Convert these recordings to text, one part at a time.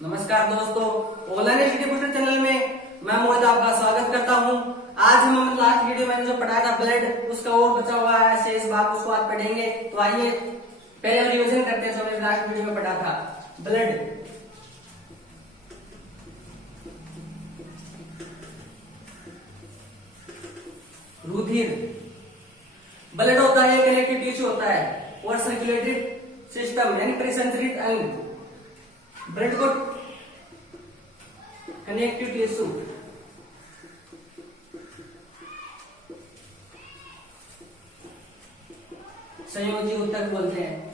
नमस्कार दोस्तों, online education channel में मैं मोहित आपका स्वागत करता हूं। आज हम लास्ट वीडियो में जो पढ़ाया था ब्लड, उसका और बचा हुआ है शेष भाग, उसको आज पढ़ेंगे। तो आइए पहले रिवीजन करते हैं जो हमने लास्ट वीडियो में पढ़ा था। ब्लड, रुधिर। ब्लड होता है कनेक्टिव टिश्यू होता है और सर्कुलेटरी सिस्टम यानी परिसंचरित अंग। ब्लड को कनेक्टिव टिश्यू, संयोजी ऊतक बोलते हैं।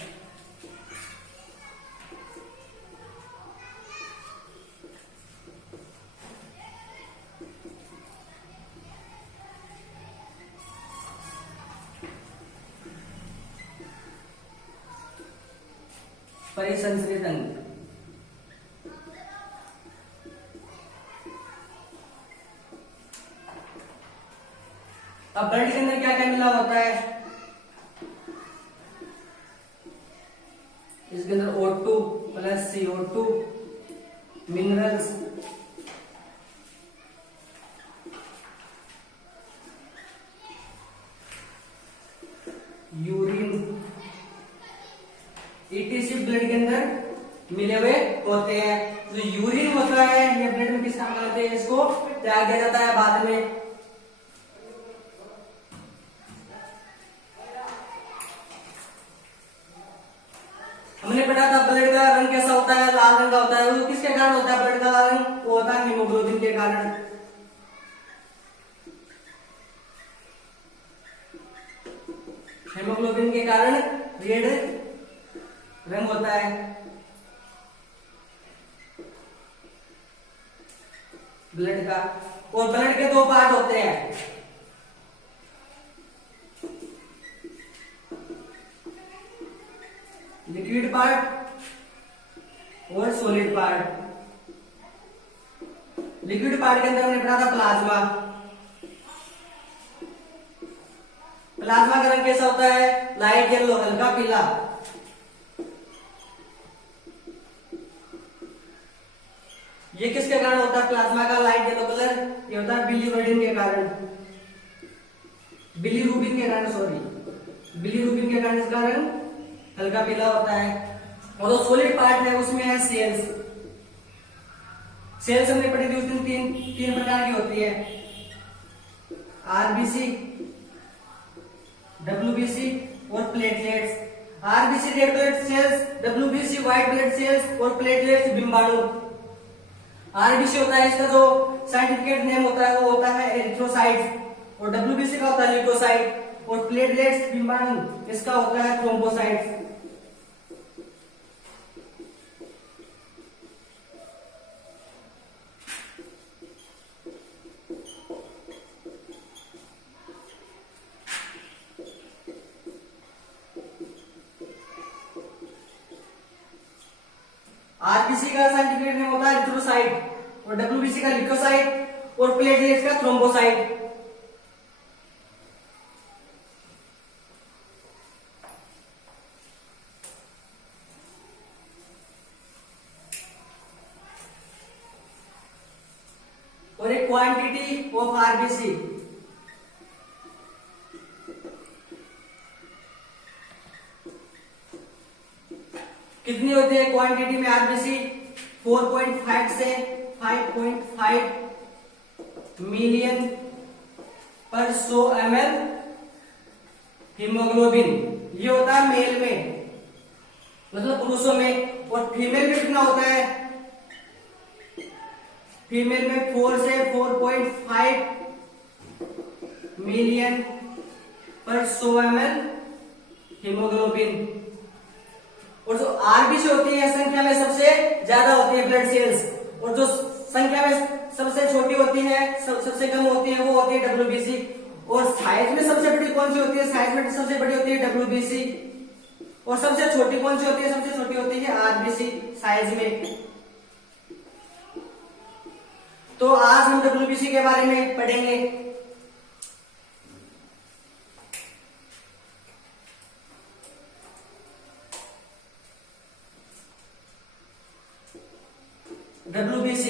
परिसंचरित अंग। अब ब्लड के अंदर क्या क्या मिला होता है? इसके अंदर O2 plus CO2, minerals, urine, ETC blood के अंदर मिले हुए होते हैं। जो यूरिन होता है ये ब्लड में किस काम में होते हैं? इसको त्याग दिया जाता है बाद में। हमने पढ़ा था ब्लड का रंग कैसा होता है, लाल रंग का होता है। वो किसके कारण होता है ब्लड का लाल रंग? वो होता है हीमोग्लोबिन के कारण। हीमोग्लोबिन के कारण रेड रंग होता है। ब्लड का। और ब्लड के दो पार्ट होते हैं, लिक्विड पार्ट और सॉलिड पार्ट। लिक्विड पार्ट के अंदर हमने पढ़ा था प्लाज्मा। प्लाज्मा का रंग कैसा होता है? लाइट येलो, हल्का पीला। ये किसके कारण होता है प्लाज्मा का लाइट येलो कलर? ये होता है बिलीरुबिन के कारण। बिलीरुबिन के कारण, सॉरी, बिलीरुबिन के कारण इसका रंग हल्का पीला होता है। और जो सॉलिड पार्ट है उसमें है सेल्स। सेल्स हमने पढ़ी थी उस दिन, तीन प्रकार की होती है, आरबीसी, डब्ल्यूबीसी और platelets. RBC red blood cells, WBC white blood sales और प्लेटलेट्स बिंबाणु। आरबीसी होता है, इसका जो साइंटिफिक नेम होता है वो होता है एरिथ्रोसाइट्स, और डब्ल्यूबीसी का होता है ल्यूकोसाइट, और प्लेटलेट्स बिंबाणु इसका होता है थ्रोम्बोसाइट्स। आरबीसी का साइंटिफिक नेम होता है एरिथ्रोसाइट, और डब्ल्यूबीसी का ल्यूकोसाइट, और प्लेटलेट्स का थ्रोम्बोसाइट। और एक क्वांटिटी ऑफ आरबीसी, कितनी होती है क्वांटिटी में आरबीसी? 4.5 से 5.5 मिलियन पर 100 ml हीमोग्लोबिन। ये होता है मेल में, मतलब पुरुषों में। और फीमेल में कितना होता है? फीमेल में 4 से 4.5 मिलियन पर 100 ml हीमोग्लोबिन। और जो आरबीसी होती है संख्या में सबसे ज्यादा होती है ब्लड सेल्स, और जो संख्या में सबसे छोटी होती है, सबसे कम होती है, वो होती है डब्ल्यूबीसी। और साइज में सबसे बड़ी कौन सी होती है? साइज में सबसे बड़ी होती है डब्ल्यूबीसी। और सबसे छोटी कौन सी होती है? सबसे छोटी होती है आरबीसी साइज में। तो आज हम डब्ल्यूबीसी के बारे में पढ़ेंगे। WBC,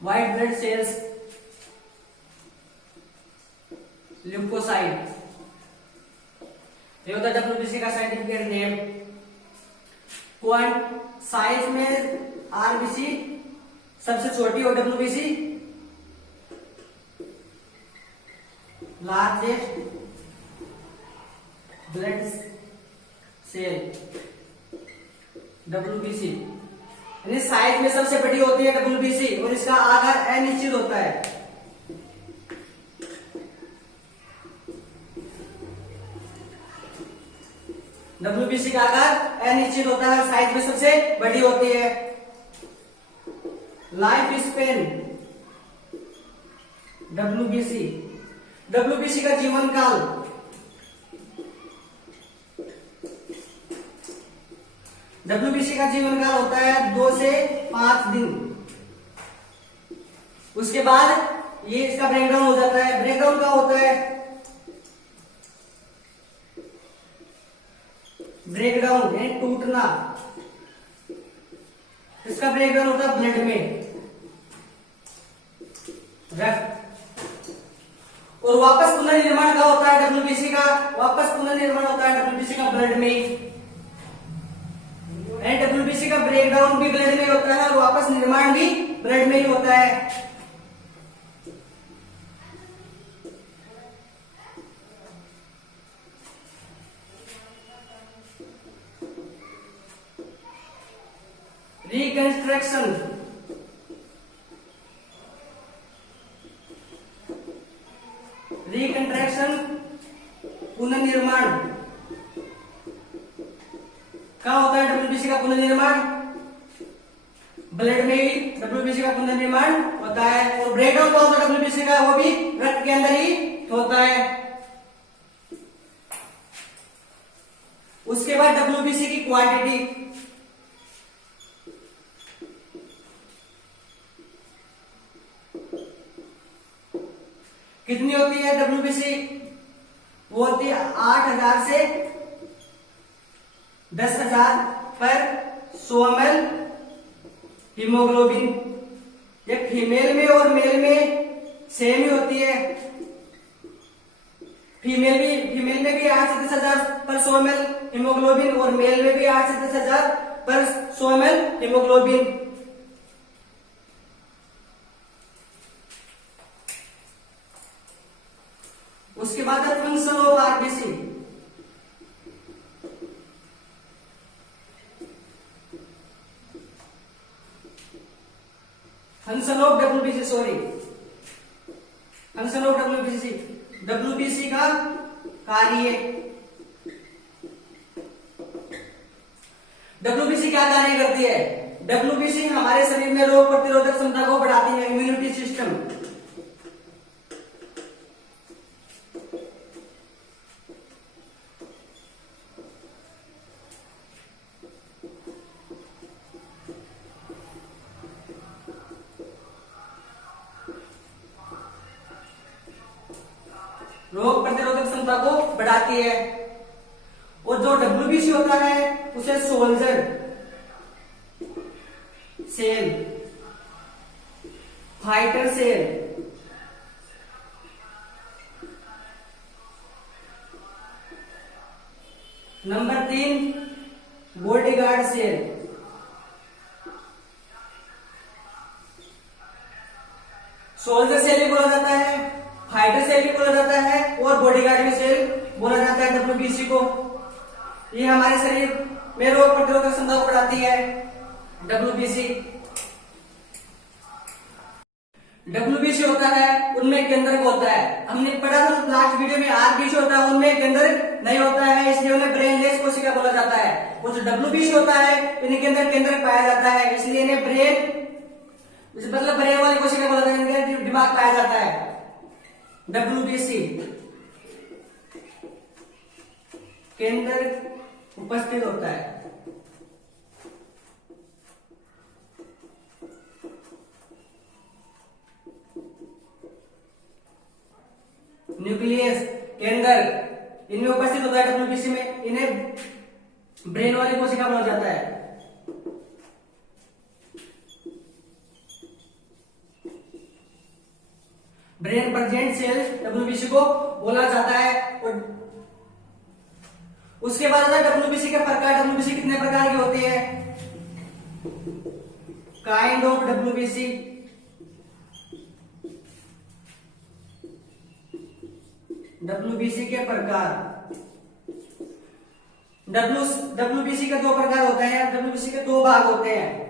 white blood cells, leukocyte, ये होता है WBC का साइंटिफिक नेम। क्वांट साइज में आरबीसी सबसे छोटी और WBC largest blood cell, WBC यानी साइज में सबसे बड़ी होती है WBC और इसका आकार अनिश्चित होता है। WBC का आकार अनिश्चित होता है और साइज में सबसे बड़ी होती है। लाइफ स्पेन, WBC का जीवन काल, WBC का जीवन काल होता है 2 से 5 दिन। उसके बाद ये इसका ब्रेकडाउन हो जाता है। ब्रेकडाउन क्या होता है? ब्रेकडाउन यानी टूटना, इसका ब्रेकडाउन होता है ब्लड में, रक्त। और वापस पुनर्निर्माण का होता है WBC का, वापस पुनर्निर्माण होता है WBC का ब्लड में। WBC का ब्रेकडाउन भी ब्लड में होता है और वापस निर्माण भी ब्लड में ही होता है। रिकंस्ट्रक्शन, पुनर्निर्माण क्या होता है? WBC का पुनर्निर्माण ब्लड में ही WBC का पुनर्निर्माण होता है। और ब्रेकडाउन क्या होता है WBC का? वो भी रक्त के अंदर ही होता है। उसके बाद WBC की क्वांटिटी, कितनी होती है WBC? वो होती है 8,000 से 10,000 पर 100 ml हीमोग्लोबिन। ये फीमेल में और मेल में सेम ही होती है। फीमेल में भी 8 से 10,000 पर 100 ml हीमोग्लोबिन और मेल में भी 8 से 10,000 पर 100 ml हीमोग्लोबिन। उसके बाद है function of RBC. Function of WBC, sorry, function of WBC का कार्य। WBC क्या कार्य करती है? WBC हमारे शरीर में रोग प्रतिरोधक क्षमता को बढ़ाती है, इम्यूनिटी सिस्टम। रोग प्रतिरोधक क्षमता को बढ़ाती है। और जो WBC होता है उसे soldier cell, fighter cell, number 3 bodyguard cell, soldier cell भी बोला जाता है, फाइटर सेल भी बोला जाता है और बॉडीगार्ड भी सेल बोला जाता है WBC को। ये हमारे शरीर में रोग प्रतिरोधक क्षमता को बढ़ाती है WBC। WBC होता है उनमें केंद्रक होता है। हमने पढ़ा था लास्ट वीडियो में RBC होता है, उनमें केंद्रक नहीं होता है, इसलिए उन्हें ब्रेनलेस कोशिका बोला जाता है। और जो WBC होता है इनके अंदर केंद्रक पाया जाता है, इसलिए इन्हें ब्रेन मतलब ब्रेन वाली कोशिका बोला जाता है, इनके दिमाग पाया जाता है। WBC केंद्र उपस्थित होता है। न्यूक्लियस केंद्र इनमें उपस्थित होता है डब्ल्यूबीसी में, इन्हें ब्रेन वाली कोशिका बोला जाता है। ब्रेन प्रेजेंट सेल्स डब्ल्यूबीसी को बोला जाता है। और उसके बाद डब्ल्यूबीसी के प्रकार। डब्ल्यूबीसी कितने प्रकार के होते हैं? काइंड ऑफ डब्ल्यूबीसी, डब्ल्यूबीसी के प्रकार। डब्ल्यूबीसी के दो प्रकार होते हैं, डब्ल्यूबीसी के दो भाग होते हैं।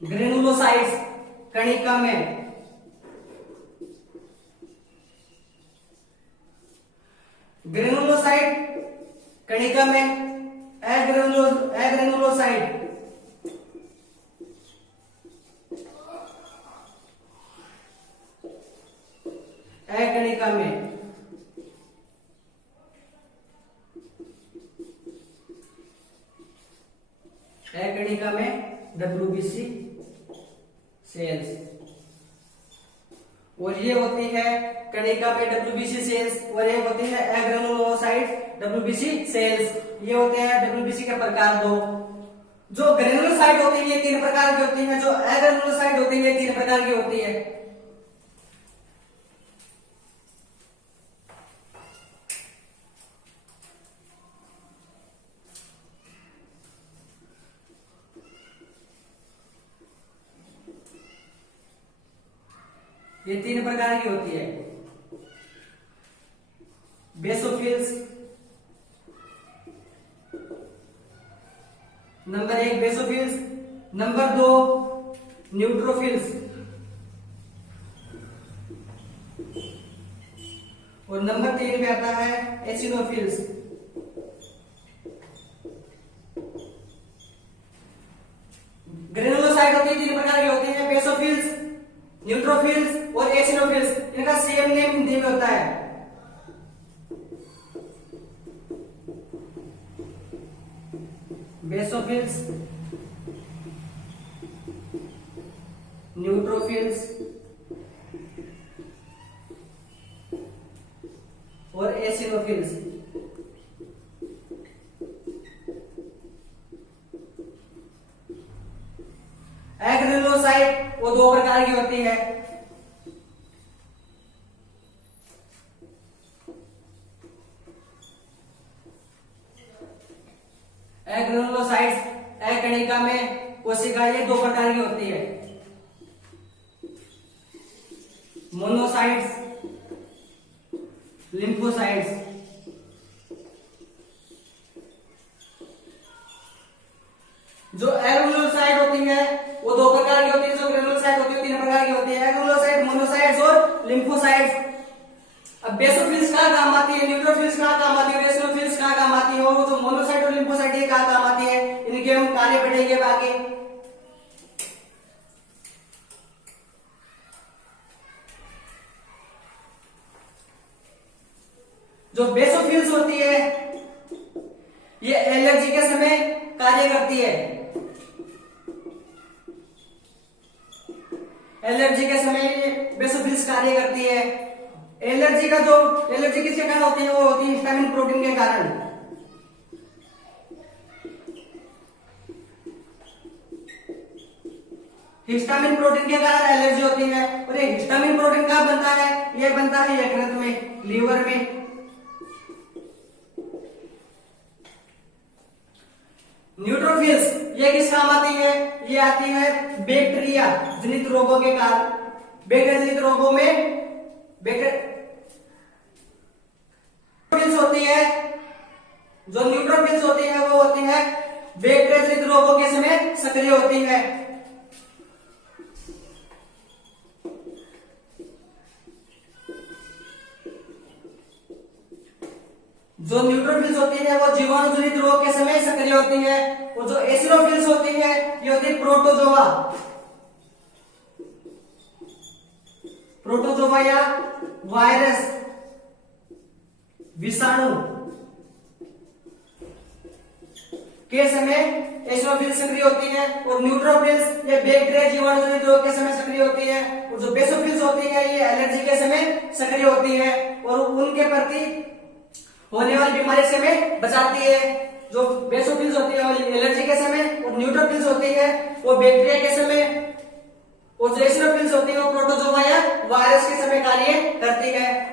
ग्रेनुलोसाइट्स कणिका में, ग्रेनुलोसाइट कणिका में, एग्रेनुलोसाइट कणिका में, कणिका में डब्ल्यूबीसी सेल्स। और ये होती है कणिका में डब्ल्यूबीसी सेल्स, और ये होती है एग्रेनुलोसाइट डब्ल्यूबीसी सेल्स। ये होते हैं डब्ल्यूबीसी के प्रकार दो। जो ग्रेनुलोसाइट होती है ये 3 प्रकार की होती है, जो एग्रेनुलोसाइट होती है ये 3 प्रकार की होती है। ये 3 प्रकार की होती है। Basophils, number 1 basophils, number 2 neutrophils, और नंबर 3 पे आता है एसिनोफिल्स। ग्रेनुलोसाइट होती है 3 प्रकार की होती है, बेसोफिल्स, न्यूट्रोफिल्स और एसिनोफिल्स। इनका सेम नेम हिंदी में होता है। बेसोफिल्स, न्यूट्रोफिल्स और एसिनोफिल्स। एग्रेनुलोसाइट वो 2 प्रकार की होती है। एग्रेनुलोसाइट्स कणिका में कोशिका ये 2 प्रकार की होती है। Monocytes, lymphocytes. जो एग्रेनुलोसाइट होती है वो 2 प्रकार की होती है, जो ग्रेनुलोसाइट होती है 3 प्रकार की होती है। एग्रेनुलोसाइट, मोनोसाइट्स और लिम्फोसाइट्स। अब बेसोफिल्स कहाँ काम आती है, न्यूट्रोफिल्स कहाँ काम आती है, एसिनोफिल्स कहाँ काम आती है, और जो मोनोसाइट और लिम्फोसाइट ये कहाँ काम आती है, इनके हम कार्य पढ़ेंगे आगे। जो बेसोफिल्स होती है ये एलर्जी के समय कार्य करती है। एलर्जी के समय ये बेसोफिल्स कार्य करती है। एलर्जी किसके कारण होती है, वो होती है हिस्टामिन प्रोटीन के कारण। हिस्टामिन प्रोटीन के कारण एलर्जी होती है। और ये हिस्टामिन प्रोटीन कहाँ बनता है, ये बनता है यकृत में, लीवर में। न्यूट्रोफिल्स ये किस काम आती है, ये आती है बैक्टीरिया जनित रोगों के कारण। बैक्टीरिया जनित रोगों में न्यूट्रोफिल्स होती है, जो न्यूट्रोफिल्स होती है वो होती है बैक्टीरिया जनित रोगों के समय सक्रिय होती है। जो न्यूट्रोफिल्स होती है वो जीवाणु जनित रोग के समय सक्रिय होती है। और जो एसिनोफिल्स होती है ये होती है प्रोटोजोआ। प्रोटोजोआ या वायरस, विषाणु के समय एसिनोफिल्स सक्रिय होती है, और न्यूट्रोफिल्स ये बैक्टीरिया जीवाणु जनित रोग के समय सक्रिय होती है, और जो बेसोफिल्स होती है ये एलर्जी के समय सक्रिय होती है और उनके प्रति होने वाली बीमारी से हमें बचाती है। जो बेसोफिल्स होती है वो एलर्जी के समय, और न्यूट्रोफिल्स होती है वो बैक्टीरिया के समय, और जो एसिनोफिल्स होती है वो प्रोटोजोआ या वायरस के समय कार्य करती है।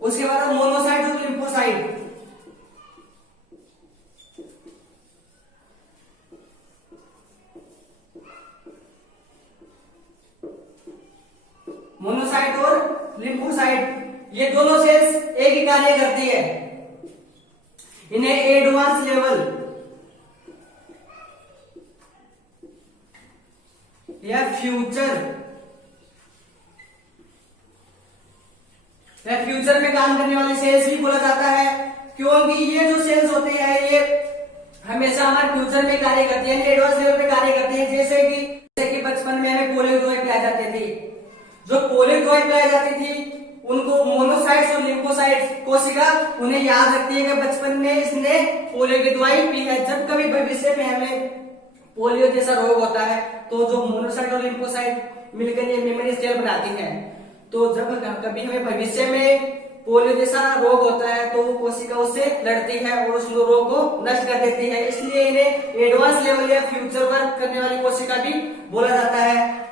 उसके बाद मोनोसाइट और लिम्फोसाइट। मोनोसाइट और लिम्फोसाइट ये दोनों सेल्स एक ही कार्य करती है। इन्हें एडवांस लेवल या फ्यूचर में काम करने वाले सेल्स भी बोला जाता है, क्योंकि ये जो सेल्स होते हैं ये हमेशा हमारे फ्यूचर में कार्य करती है, एडवांस लेवल पे कार्य करती है। जैसे कि बचपन में हमें पोलियो दवाई पिलाई जाती थी, जो पोलियो दवाई पिलाई जाती थी उनको मोनोसाइट्स और लिम्फोसाइट्स कोशिका उन्हें याद रखती है कि बचपन में इसने पोलियो की दवाई पी है। जब कभी भविष्य में हमें पोलियो जैसा रोग होता है तो जो मोनोसाइट और लिम्फोसाइट मिलकर ये मेमोरी सेल बनाती है। तो जब कभी हमें भविष्य में पोलियो जैसा रोग होता है तो वो कोशिका उससे लड़ती है और उस रोग को नष्ट कर देती है, इसलिए इन्हें एडवांस लेवल या फ्यूचर वर्क करने वाली कोशिका भी बोला जाता है।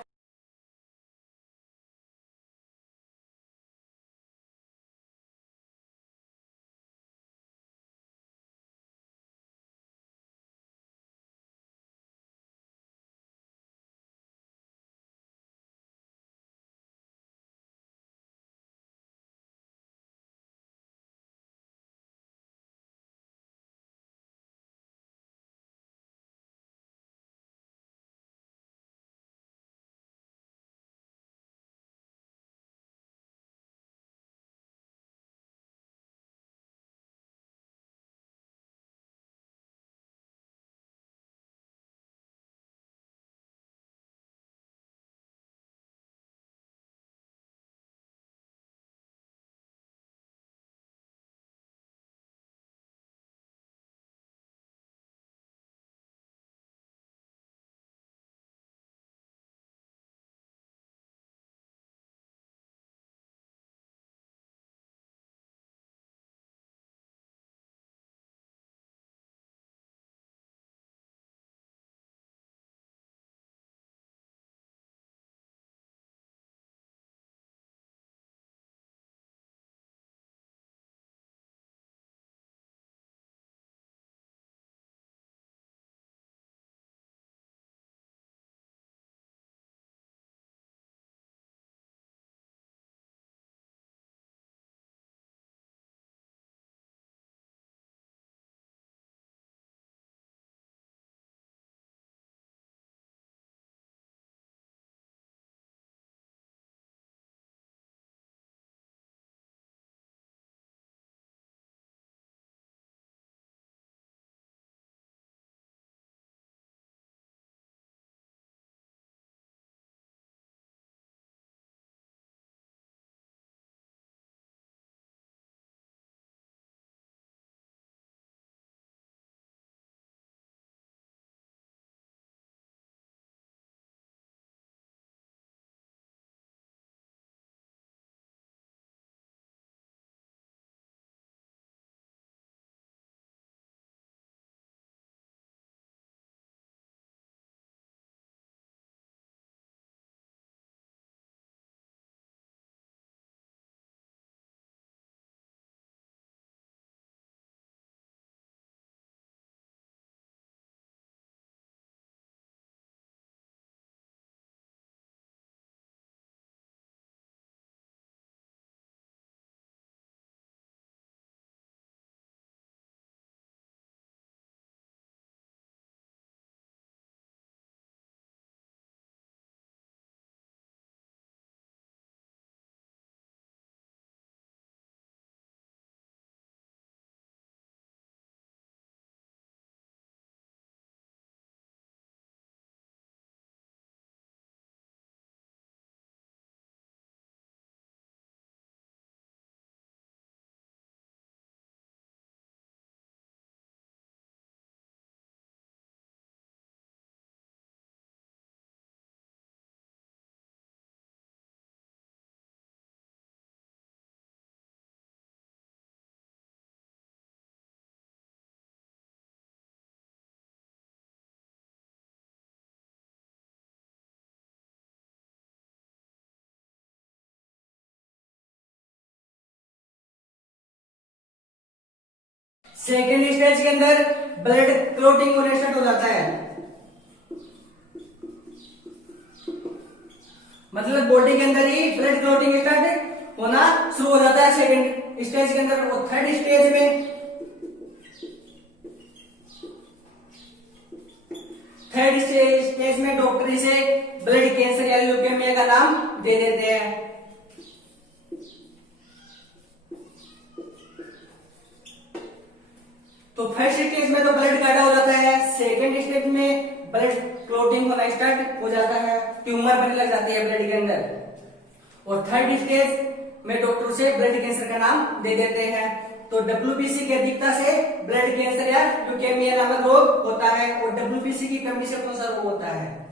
सेकेंड स्टेज के अंदर ब्लड क्लोटिंग होना स्टार्ट हो जाता है, मतलब बॉडी के अंदर ही ब्लड क्लोटिंग स्टार्ट होना शुरू हो जाता है सेकेंड स्टेज के अंदर। और थर्ड स्टेज में डॉक्टर इसे ब्लड कैंसर या ल्यूकेमिया का नाम दे देते हैं। तो फर्स्ट स्टेज में तो ब्लड गाढ़ा हो जाता है, सेकेंड स्टेज में ब्लड क्लोटिंग होना स्टार्ट हो जाता है, ट्यूमर बनने लग जाती है ब्लड के अंदर। और थर्ड स्टेज में डॉक्टर से ब्लड कैंसर का नाम दे देते हैं। तो डब्ल्यूबीसी की अधिकता से ब्लड कैंसर या ल्यूकेमिया नामक रोग होता है। और डब्ल्यूबीसी की कमी से कौन सा रोग होता है?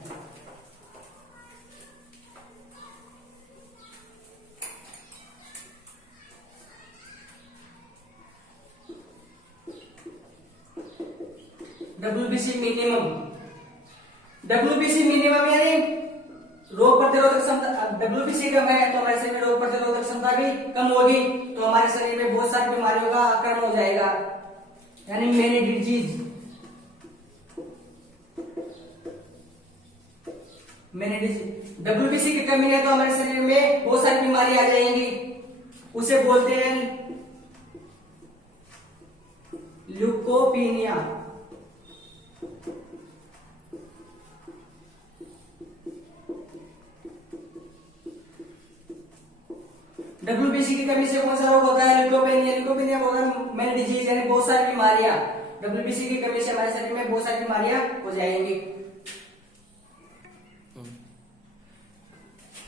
WBC minimum. डब्ल्यूबीसी मिनिमम यानी रोग प्रतिरोधक क्षमता, डब्ल्यूबीसी कम है तो हमारे शरीर में रोग प्रतिरोधक क्षमता भी कम होगी, तो हमारे शरीर में बहुत सारी बीमारियों का आक्रमण हो जाएगा, यानी मेनी डिजीज। डब्ल्यूबीसी की कमी है तो हमारे शरीर में बहुत सारी बीमारी आ जाएंगी, उसे बोलते हैं ल्यूकोपीनिया। डब्ल्यूबीसी की कमी से कौन सा रोग होता है? ल्यूकोपेनिया। ल्यूकोपेनिया होगा मेनी डिजीज यानी बहुत सारी बीमारियां। डब्ल्यूबीसी की कमी से हमारे शरीर में बहुत सारी बीमारियां हो जाएंगी।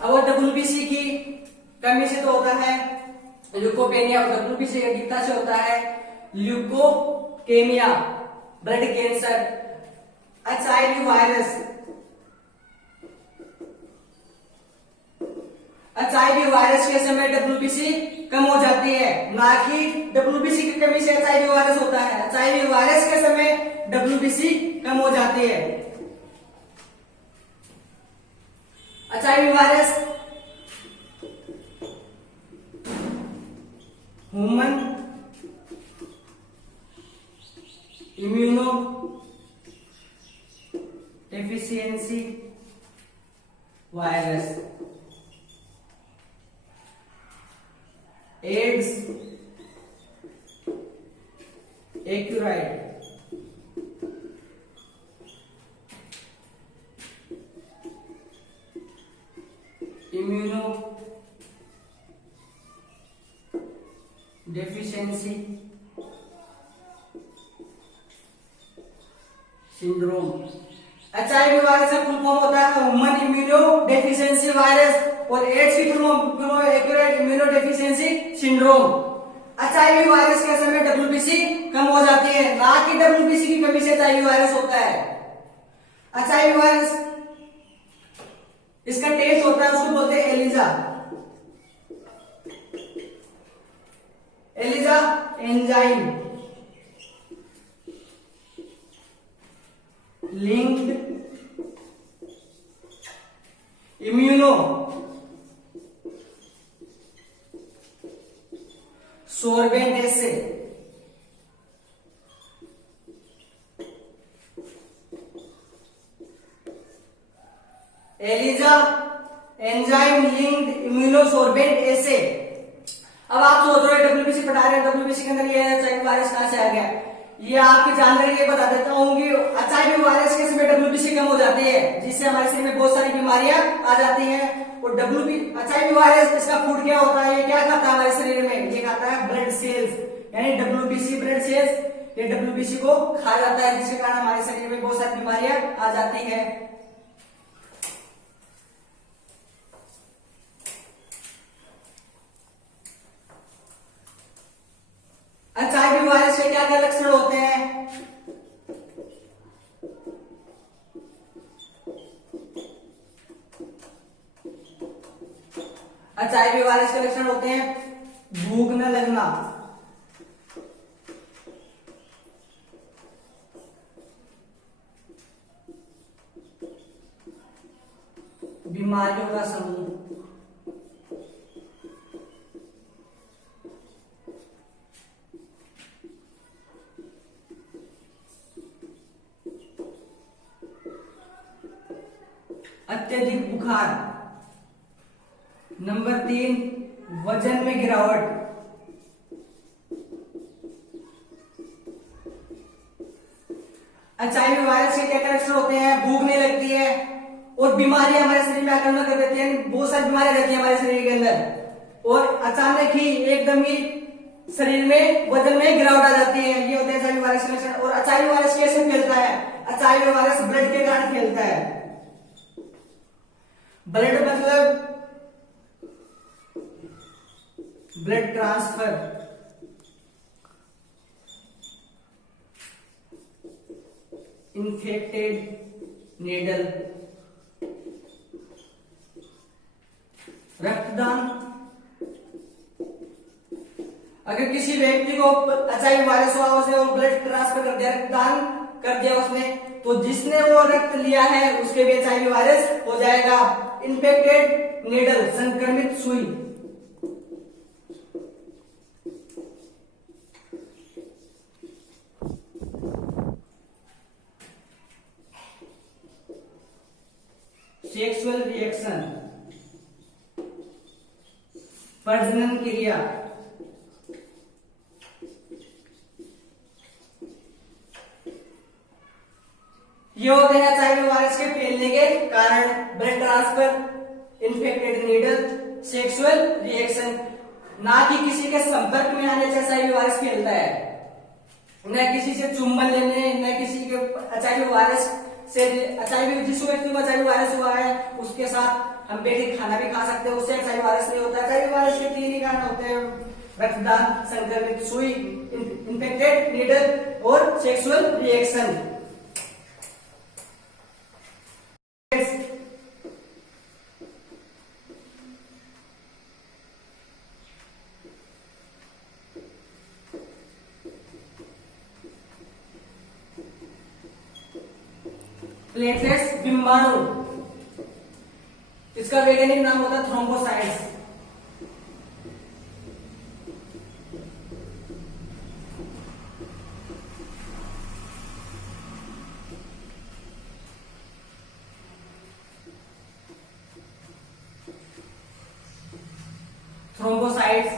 अब डब्ल्यूबीसी की कमी से तो होता है ल्यूकोपेनिया, और डब्ल्यूबीसी की अधिकता से होता है leukaemia, blood cancer, HIV virus. HIV virus के समय डब्ल्यूबीसी कम हो जाती है, ना कि डब्ल्यूबीसी की कमी से एचआईवी वायरस होता है। एचआईवी वायरस के समय डब्ल्यूबीसी कम हो जाती है। HIV virus human immuno deficiency virus, AIDS, acquired, immuno deficiency syndrome. HIV virus का फुल फॉर्म होता है ह्यूमन इम्यूनो डेफिशिएंसी वायरस, और एड्स की full form accurate immuno deficiency syndrome. HIV virus के समय डब्ल्यूबीसी कम हो जाती है, ना कि डब्ल्यूबीसी की कमी से एचआईवी वायरस होता है। एचआईवी वायरस इसका टेस्ट होता है, उसको बोलते हैं ELISA. ELISA enzyme linked immuno sorbent assay. ELISA enzyme linked immunosorbent assay. अब आप सोच रहे हो डब्ल्यूबीसी पढ़ा रहे हैं, डब्ल्यूबीसी के अंदर ये एचआईवी वायरस कहां से आ गया? ये आपकी जानकारी ये बता देता हूं कि एचआईवी वायरस के समय डब्ल्यूबीसी कम हो जाती है, जिससे हमारे शरीर में बहुत सारी बीमारियां आ जाती हैं। और एचआईवी वायरस इसका फूड क्या होता है? ये क्या खाता है हमारे शरीर में? ये खाता है ब्लड सेल्स, यानी डब्ल्यूबीसी ब्लड सेल्स। ये डब्ल्यूबीसी को खा जाता है, जिसके कारण हमारे शरीर में बहुत सारी बीमारियां आ जाती है। एचआईवी वायरस के क्या क्या लक्षण होते हैं? एचआईवी वायरस के लक्षण होते हैं भूख न लगना, बीमारियों का समूह, बुखार। नंबर 3, वजन में गिरावट। एचआईवी वायरस के क्या कैरेक्टर होते हैं? भूख नहीं लगती है और बीमारियां हमारे शरीर में आक्रमण कर देती हैं। बहुत सारी बीमारियां रहती है हमारे शरीर के अंदर और अचानक ही एकदम ही शरीर में वजन में गिरावट आ जाती है। ये होते हैं एचआईवी वायरस के लक्षण। और एचआईवी वायरस कैसे फैलता है? एचआईवी वायरस ब्लड के कारण फैलता है। ब्लड मतलब ब्लड ट्रांसफर। इन्फेक्टेड नीडल, रक्तदान। अगर किसी व्यक्ति को एचआईवी वायरस हुआ, उसे वो ब्लड ट्रांसफर कर दिया, रक्तदान कर दिया उसने, तो जिसने वो रक्त लिया है उसके भी एचआईवी वायरस हो जाएगा। इन्फेक्टेड नीडल, संक्रमित सुई। सेक्सुअल रिएक्शन, प्रजनन क्रिया। ये होते हैं एचआईवी वायरस के फैलने के कारण। Blood transfer, infected needle, sexual reaction. ना कि किसी के संपर्क में आने से एचआईवी वायरस फैलता है, न किसी से चुंबन लेने, न किसी के एचआईवी वायरस से। एचआईवी जिस व्यक्ति को एचआईवी वायरस हुआ है उसके साथ हम बैठ के खाना भी खा सकते हैं, उससे एचआईवी वायरस नहीं होता। एचआईवी वायरस के 3 ही कारण होते हैं: रक्तदान, संक्रमित सुई, इन्फेक्टेड नीडल और सेक्सुअल रिएक्शन। प्लेटलेट्स, बिंबाणु। इसका वैज्ञानिक नाम होता है थ्रोम्बोसाइट्स। Thrombocytes,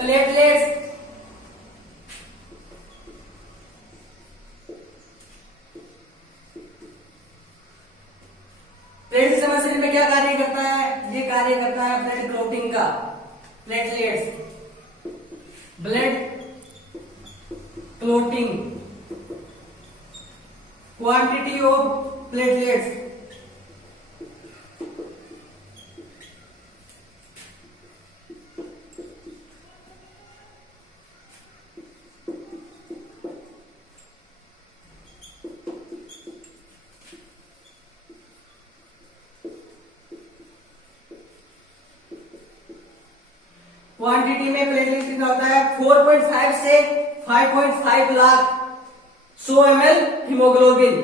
platelets. प्लेटलेट्स हमारे शरीर में क्या कार्य करता है? ये कार्य करता है ब्लड क्लॉटिंग का। Platelets, blood clotting, quantity of platelets. Quantity में प्लेटलेट्स कितना होता है? 4.5 से 5.5 लाख 100 ml हीमोग्लोबिन।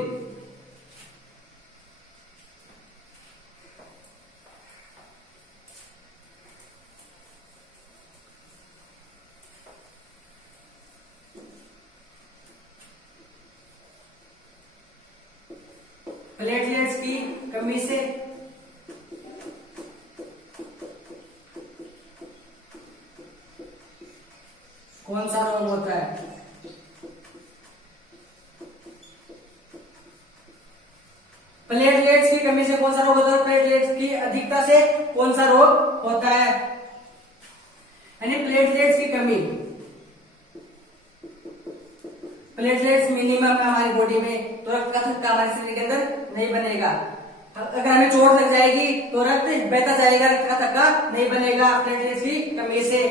प्लेटलेट्स की कमी से कौन सा रोग होता है? प्लेटलेट्स की कमी से कौन सा रोग होता है? प्लेटलेट्स की अधिकता से कौन सा रोग होता है? यानी प्लेटलेट्स की कमी। प्लेटलेट्स मिनिमम है हमारी बॉडी में, तो रक्त का थक्का हमारे शरीर के अंदर नहीं बनेगा। अगर हमें चोट लग जाएगी तो रक्त बहता जाएगा, रक्त का थक्का नहीं बनेगा प्लेटलेट्स की कमी से।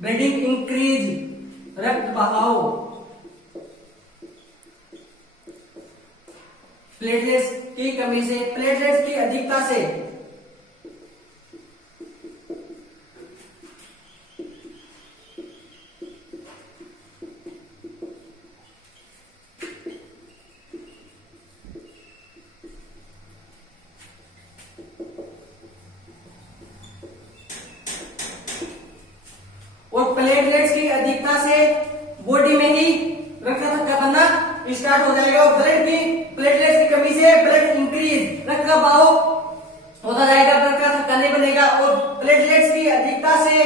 ब्लीडिंग इंक्रीज, रक्त बहाव। प्लेटलेट्स की कमी से, प्लेटलेट्स की अधिकता से और प्लेटलेट्स की अधिकता से बॉडी में ही रक्त का थक्का बनना स्टार्ट हो जाएगा और ब्लड की प्लेटलेट्स की कमी से ब्लड इंक्रीज, रक्त का बहाव होता जाएगा, ब्लड का थक्का नहीं बनेगा और प्लेटलेट्स की अधिकता से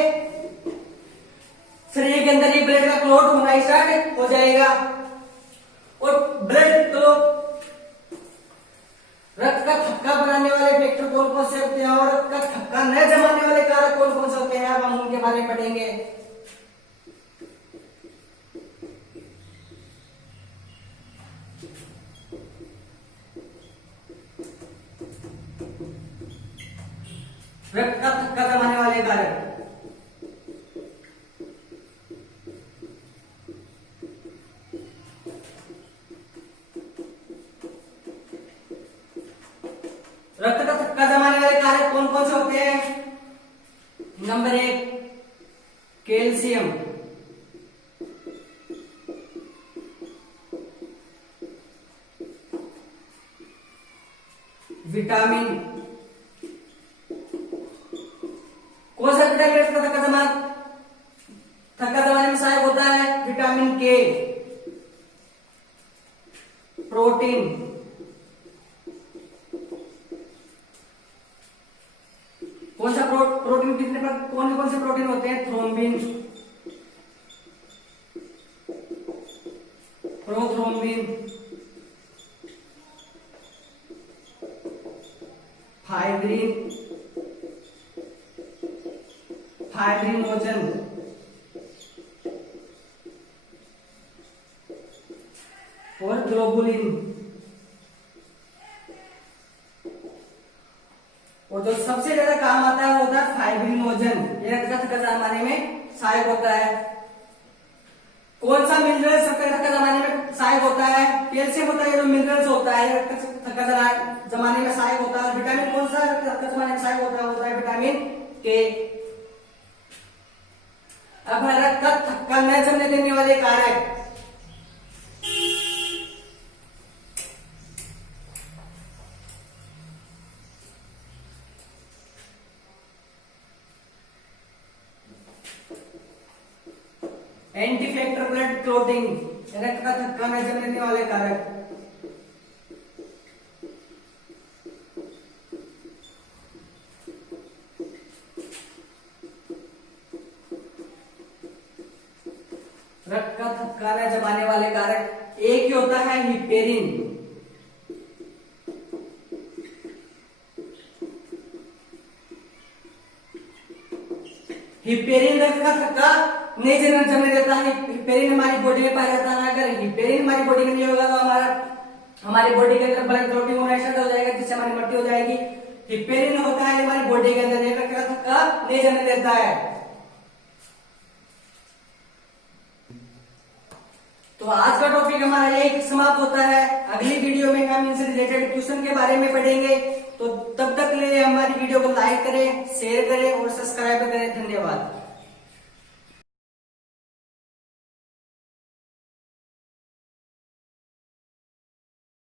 शरीर के अंदर ही ब्लड का क्लॉट होना स्टार्ट हो जाएगा। और ब्लड तो रक्त का थक्का बनाने वाले फैक्टर कौन कौन से होते हैं और रक्त का थक्का न जमाने वाले कारक कौन कौन से होते हैं, अब हम उनके बारे में पढ़ेंगे। रक्त का थक्का जमाने वाले कारक, रक्त का थक्का जमाने वाले कारक कौन कौन से होते हैं? नंबर 1 कैल्शियम, विटामिन, कौन सा विटामिन रक्त का थक्का जमाने में सहायक होता है? विटामिन के, प्रोटीन, कौन सा प्रोटीन कितने पर कौन कौन से प्रोटीन होते हैं? थ्रोम्बिन, प्रोथ्रोम्बिन, फाइब्रिन, फाइब्रिनोजन और ग्लोबुलिन। और जो सबसे ज्यादा काम आता है वो होता है फाइब्रिनोजन, ये रक्त का थक्का जमाने में सहायक होता है। कौन सा मिनरल रक्त का थक्का जमाने में सहायक होता है? कैल्शियम होता है, जो मिनरल्स होता है रक्त का थक्का जमाने में सहायक होता है। विटामिन कौन सा रक्त का थक्का जमाने में सहायक होता है विटामिन के। अब रक्त का थक्का न जमने देने वाले कारक, एंटी फैक्टर ब्लड क्लॉटिंग, रक्त का थक्का न जमने देने वाले कारक। रक्त का थक्का न जमाने वाले कारक एक ही होता है हिपेरिन। हिपेरिन रक्त का थक्का नहीं जमने देता है। हिपेरिन हमारी बॉडी में पाया जाता है। अगर हिपेरिन हमारी बॉडी में नहीं होगा तो हमारी बॉडी के अंदर ब्लड क्लॉटिंग होना स्टार्ट हो जाएगा, जिससे हमारी मट्टी हो जाएगी। हिपेरिन होता है हमारी बॉडी के अंदर, रक्त का थक्का नहीं जमने देता है। तो आज का टॉपिक हमारा यही समाप्त होता है। अगली वीडियो में हम इनसे रिलेटेड क्वेश्चन के बारे में पढ़ेंगे। तो तब तक के लिए हमारी वीडियो को लाइक करें, शेयर करें और सब्सक्राइब करें। धन्यवाद।